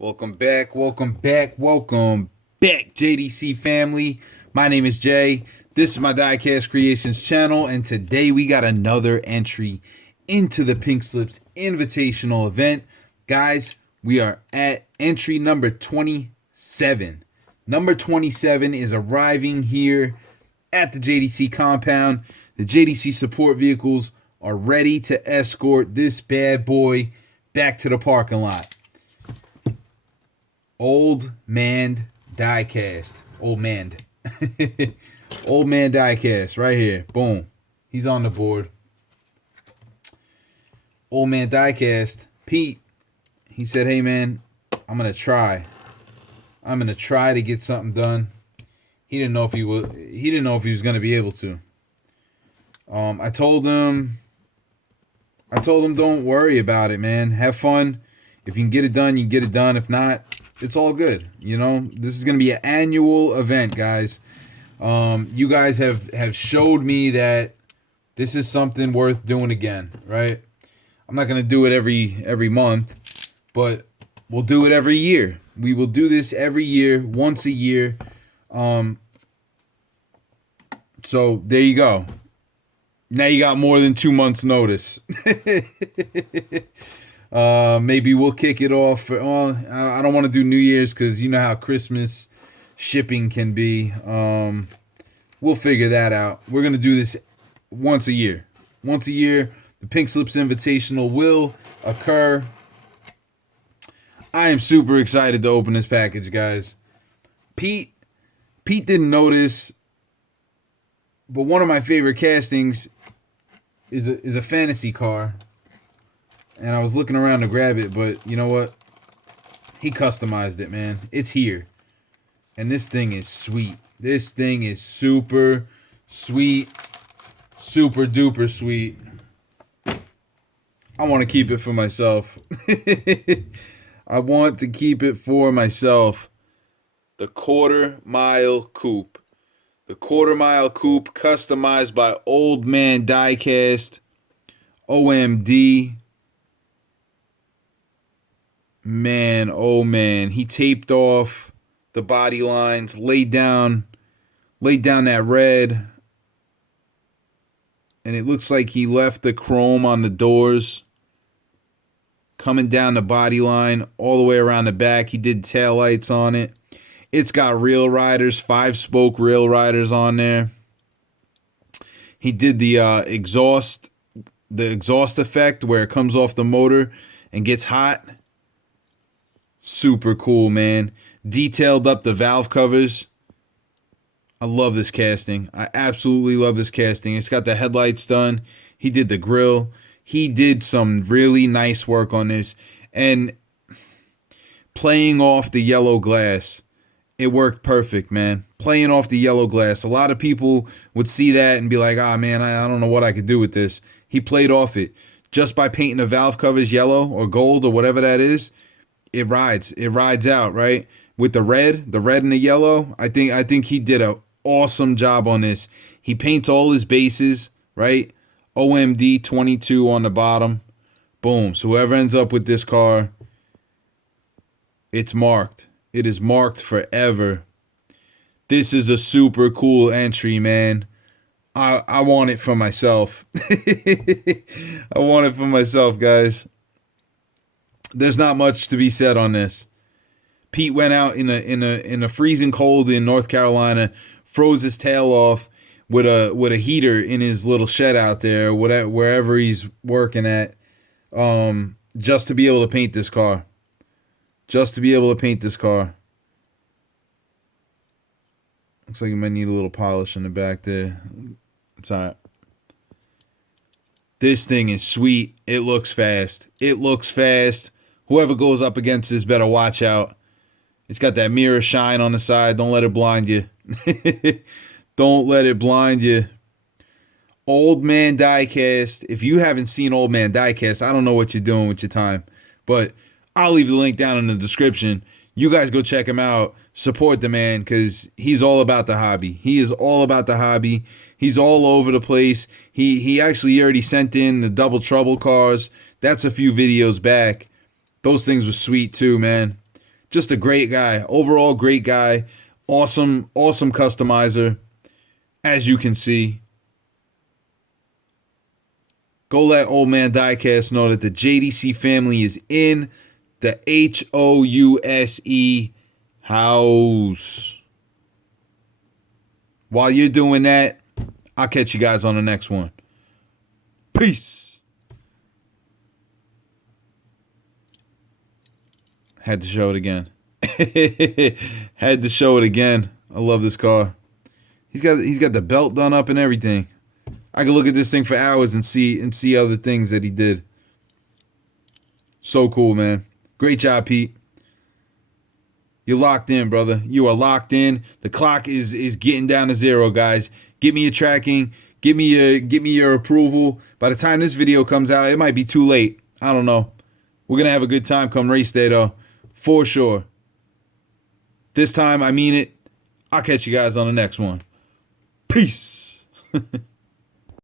Welcome back, welcome back, welcome back, JDC family. My name is Jay. This is my Diecast Creations channel, and today we got another entry into the Pink Slips Invitational event. Guys, we are at entry number 27. Number 27 is arriving here at the JDC compound. The JDC support vehicles are ready to escort this bad boy back to the parking lot. Old Man Diecast. Old Man. Old Man Diecast right here. Boom. He's on the board. Old Man Diecast. Pete. He said, hey man, I'm going to try. I'm going to try to get something done. He didn't know if he was going to be able to. I told him don't worry about it, man. Have fun. If you can get it done, you can get it done. If not, it's all good. You know, this is going to be an annual event, guys. You guys have showed me that this is something worth doing again, right? I'm not going to do it every month, but we'll do it every year. We will do this every year, once a year. So there you go. Now you got more than 2 months notice. Maybe we'll kick it off. Well, I don't want to do New Year's because you know how Christmas shipping can be. We'll figure that out. We're going to do this once a year. Once a year, the Pink Slips Invitational will occur. I am super excited to open this package, guys. Pete didn't notice, but one of my favorite castings is a fantasy car. And I was looking around to grab it, but you know what? He customized it, man. It's here. And this thing is sweet. This thing is super sweet. Super duper sweet. I want to keep it for myself. I want to keep it for myself. The Quarter Mile Coupe. The Quarter Mile Coupe customized by Old Man Diecast. OMD. Man, oh man, he taped off the body lines, laid down that red, and it looks like he left the chrome on the doors coming down the body line all the way around the back. He did taillights on it. It's got rail riders, 5-spoke rail riders on there. He did the exhaust effect where it comes off the motor and gets hot. Super cool, man. Detailed up the valve covers. I love this casting. I absolutely love this casting. It's got the headlights done. He did the grill. He did some really nice work on this. And playing off the yellow glass, it worked perfect, man. Playing off the yellow glass. A lot of people would see that and be like, ah, man, I don't know what I could do with this. He played off it. Just by painting the valve covers yellow or gold or whatever that is, it rides out, right? With the red and the yellow, I think he did an awesome job on this. He paints all his bases, right? OMD 22 on the bottom. Boom. So whoever ends up with this car, it's marked. It is marked forever. This is a super cool entry, man. I want it for myself. I want it for myself, guys. There's not much to be said on this. Pete went out in a freezing cold in North Carolina, froze his tail off with a heater in his little shed out there, wherever he's working at, just to be able to paint this car. Just to be able to paint this car. Looks like you might need a little polish in the back there. It's all right. This thing is sweet. It looks fast. It looks fast. Whoever goes up against this better watch out. It's got that mirror shine on the side. Don't let it blind you. Don't let it blind you. Old Man Diecast. If you haven't seen Old Man Diecast, I don't know what you're doing with your time. But I'll leave the link down in the description. You guys go check him out. Support the man because he's all about the hobby. He is all about the hobby. He's all over the place. He actually already sent in the Double Trouble cars. That's a few videos back. Those things were sweet too, man. Just a great guy. Overall, great guy. Awesome, awesome customizer. As you can see, go let old man Diecast know that the JDC family is in the HOUSE house. While you're doing that, I'll catch you guys on the next one. Peace. Had to show it again. Had to show it again. I love this car. He's got the belt done up and everything. I can look at this thing for hours and see other things that he did. So cool, man. Great job, Pete. You're locked in, brother. You are locked in. The clock is getting down to 0, guys. Give me your tracking. Give me your approval. By the time this video comes out, it might be too late. I don't know. We're gonna have a good time come race day, though, for sure. This time, I mean it. I'll catch you guys on the next one. Peace.